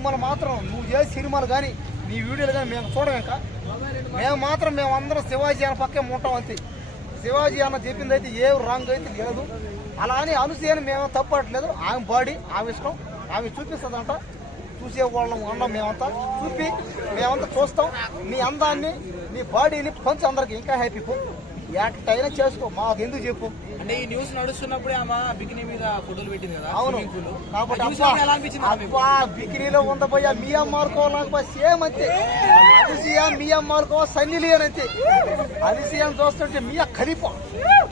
మిమ్మల్ని మాత్రం నువ్వు చేసే సినిమాలు కానీ నీ వీడియోలు కానీ మేము చూడలేక మేము అందరం శివాజీ అన్న పక్కే ఉంటాం అంతే. శివాజీ అన్న చెప్పింది అయితే ఏ రాంగ్ అయితే లేదు. అలా అని అనుసూయని మేము తప్పట్లేదు. ఆమె బాడీ ఆమె ఇష్టం, ఆమె చూపిస్తుందంట. చూసే వాళ్ళం ఉన్నాం మేమంతా. చూపి మేమంతా చూస్తాం. నీ అందాన్ని నీ బాడీని పంచి అందరికి ఇంకా హ్యాపీ. ఎట్టయినా చేసుకో, మాకు ఎందుకు చెప్పు. అంటే ఈ న్యూస్ నడుస్తున్నప్పుడే ఆమె బికినీ మీద ఫోటోలు పెట్టింది కదా. అవును, కాబట్టి అబ్బా బికినీలో ఉందా పోయా మీ అమ్మారుకోవాలి సేమ్ అంతే. అనుసూయ మీ అమ్మారుకో సన్నీ లియోన్ అంతే. అనుసూయని చూస్తుంటే మియా ఖలీఫా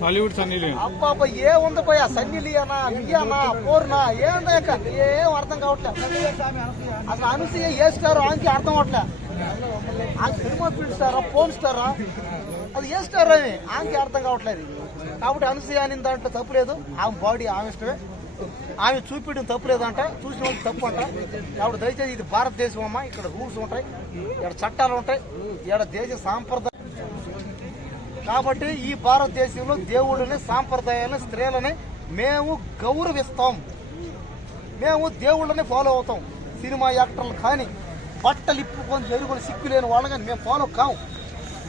హాలీవుడ్ సన్నీ లియోన్. అబ్బా ఏ ఉంది పోయా సన్నీ లియోనా మియానా పోర్నా ఏందాక ఏం అర్థం కావట్లేదు. అసలు అనుసూయ ఏ స్టార్ ఆమెకి అర్థం అవట్లే. ఆ సినిమా ఫీల్డ్ స్టారా ఫోన్ స్టారా అది ఏ స్టార్ అని ఆమెకి అర్థం కావట్లేదు. కాబట్టి అనసూయ అని దాంట్లో తప్పులేదు. ఆమె బాడీ ఆమె ఇష్టమే. ఆమె చూపించడం తప్పులేదు అంట, చూసిన వాళ్ళకి తప్పు అంట. కాబట్టి దయచేసి ఇది భారతదేశం అమ్మ. ఇక్కడ రూల్స్ ఉంటాయి, ఇక్కడ చట్టాలు ఉంటాయి, ఇక్కడ దేశ సాంప్రదాయం. కాబట్టి ఈ భారతదేశంలో దేవుళ్ళని సాంప్రదాయాలని స్త్రీలని మేము గౌరవిస్తాం. మేము దేవుళ్ళని ఫాలో అవుతాం. సినిమా యాక్టర్లు కానీ బట్టలు ఇప్పుకొని జరుగుని సిక్కు లేని వాళ్ళు కానీ మేము ఫాలో కావు.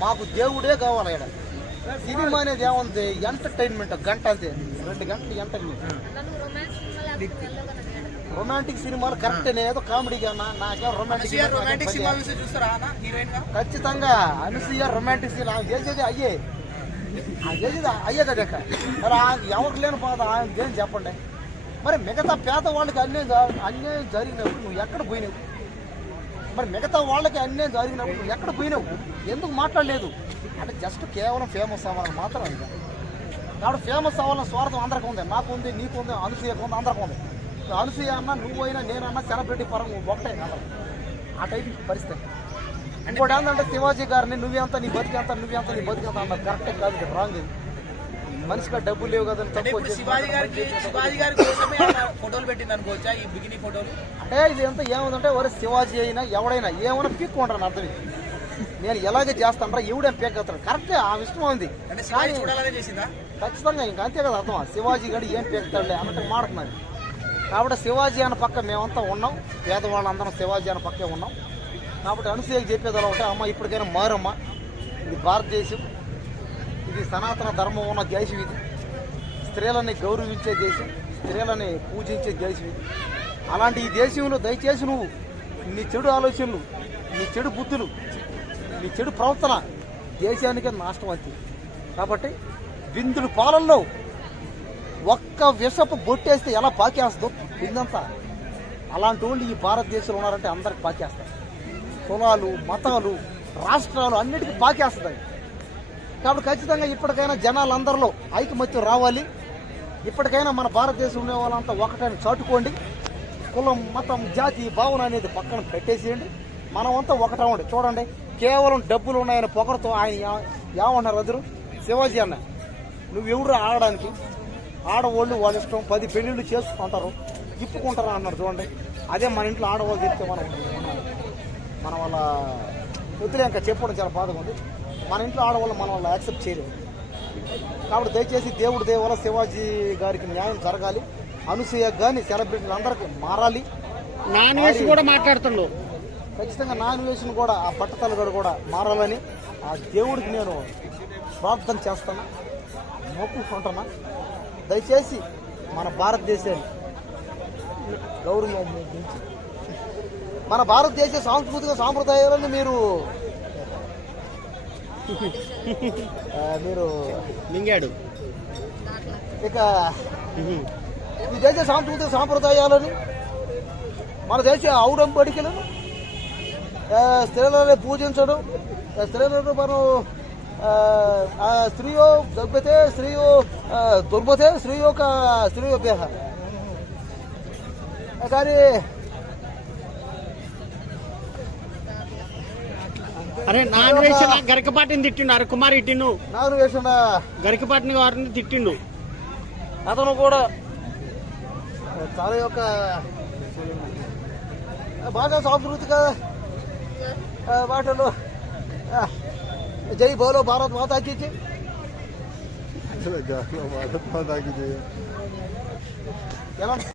మాకు దేవుడే కావాలి. ఇక్కడ సినిమా అనేది ఏముంది, ఎంటర్టైన్మెంట్ గంట అంతే, 2 గంటలు ఎంటర్టైన్మెంట్. రొమాంటిక్ సినిమాలు కరెక్ట్. ఏదో కామెడీ కన్నా నాకేం రొమాంటిక్ ఖచ్చితంగా అనసూయ రొమాంటిక్ సీన్ ఆమె చేసేది అయ్యే కదా. మరి ఎవరికి లేని బాధ ఆమె ఏం చెప్పండి. మరి మిగతా పేదవాళ్ళకి అన్యాయం జరిగినప్పుడు నువ్వు ఎక్కడ పోయినావు? మరి మిగతా వాళ్ళకి అన్యాయం జరిగినప్పుడు నువ్వు ఎక్కడ పోయినావు? ఎందుకు మాట్లాడలేదు? అంటే జస్ట్ కేవలం ఫేమస్ అవ్వాలని మాత్రం ఇక. కాబట్టి ఫేమస్ అవ్వాలని స్వార్థం అందరికీ ఉంది. నాకు ఉంది, నీకు ఉంది, అనసూయకు ఉంది, అందరికీ ఉంది. అనసూయ అన్నా నువ్వైనా నేనన్నా సెలబ్రిటీ పరంగా ఒకటే కాదు. ఆ టైప్ పరిస్థితి. ఇంకోటి ఏంటంటే శివాజీ గారిని నువ్వెంత నీ బతికెంత నువ్వెంత నీ బతికెంత అన్నారు. కరెక్టే కాదు, ఇది రాంగ్. ఇది మనిషిగా డబ్బులు లేవు కదా తక్కువ ఫోటోలు పెట్టింది అనుకోవచ్చా ఈ బికినీ ఫోటోలు? అంటే ఇది ఎంత ఏముందంటే వరే శివాజీ అయినా ఎవడైనా ఏమైనా పీక్కుంటాను అర్థం. నేను ఎలాగే చేస్తానరా ఎవడేం పీకెత్తాడు. కరెక్టే, ఆ ఇష్టం ఉంది. ఖచ్చితంగా ఇంకా అంతే కదా అర్థం. శివాజీ గడి ఏం పీకుతాడులే అన్నట్టు మాడుతున్నాను. కాబట్టి శివాజీ అన్న పక్క మేమంతా ఉన్నాం. పేదవాళ్ళందరం శివాజీ అన్న పక్కే ఉన్నాం. కాబట్టి అనసూయకి చెప్పేది అలా ఉంటాయి. అమ్మ ఇప్పటికైనా మారమ్మా. ఇది భారతదేశం, ఇది సనాతన ధర్మం ఉన్న దేశం. ఇది స్త్రీలని గౌరవించే దేశం, స్త్రీలని పూజించే దేశం ఇది. అలాంటి ఈ దేశంలో దయచేసి నువ్వు నీ చెడు ఆలోచనలు, నీ చెడు బుద్ధులు, నీ చెడు ప్రవర్తన దేశానికే నాశనం అవుతుంది. కాబట్టి బిందులు పాలల్లో ఒక్క విషపు బొట్టేస్తే ఎలా పాకేస్తుందో బిందంతా అలాంటి వాళ్ళు ఈ భారతదేశంలో ఉన్నారంటే అందరికి పాకేస్తారు. కులాలు, మతాలు, రాష్ట్రాలు అన్నిటికీ పాకేస్తుంది. కాబట్టి ఖచ్చితంగా ఇప్పటికైనా జనాలందరిలో ఐకమత్యం రావాలి. ఇప్పటికైనా మన భారతదేశం ఉండే వాళ్ళంతా ఒకటని చాటుకోండి. కులం, మతం, జాతి భావన అనేది పక్కన పెట్టేసేయండి. మనమంతా ఒకటవండి. చూడండి, కేవలం డబ్బులు ఉన్నాయని పొగరతో ఆయన ఏమన్నారు అందరూ? శివాజీ అన్న నువ్వెవరు ఆడడానికి? ఆడవాళ్ళు వాళ్ళ ఇష్టం 10 పెళ్ళిళ్ళు చేసుకుంటారు, ఇప్పుకుంటారా అన్నారు. చూడండి, అదే మన ఇంట్లో ఆడవాళ్ళు చెప్తే మన వాళ్ళ వద్దులే ఇంకా చెప్పడం చాలా బాధగా ఉంది. మన ఇంట్లో ఆడవాళ్ళు మన వాళ్ళు యాక్సెప్ట్ చేయలేదు. కాబట్టి దయచేసి దేవుడి దేవాల శివాజీ గారికి న్యాయం జరగాలి. అనసూయ కానీ సెలబ్రిటీలు అందరికీ మారాలి. నాన్ వేసి కూడా మాట్లాడుతుండ్రు. ఖచ్చితంగా నాన్ వేసిన కూడా ఆ పట్టతలగడు కూడా మారాలని ఆ దేవుడికి నేను ప్రార్థన చేస్తాను, మొక్కుకుంటున్నా. దయచేసి మన భారతదేశాన్ని గౌరవం మన భారతదేశ సాంస్కృతిక సాంప్రదాయాలను మీరు మింగాడు. ఇక ఈ దేశ సాంస్కృతిక సాంప్రదాయాలని మన దేశ ఔడంబడికలను స్త్రీలని పూజించడం, స్త్రీలను మనం స్త్రీయో దబ్బతే స్త్రీయో దుర్బతే స్త్రీయో దేహ కానీ అరే నాన్ వేసిన గరికపాటిని తిట్టిండు. అరే కుమార్ ఇట్టిండు. నాన్ వేసిన గరికపాటిని వారిని తిట్టిండు. అతను కూడా చాలా యొక్క బాగా సాంస్కృతిక వాటిలో జై బోలో భారత్ మాతాకి ఎలా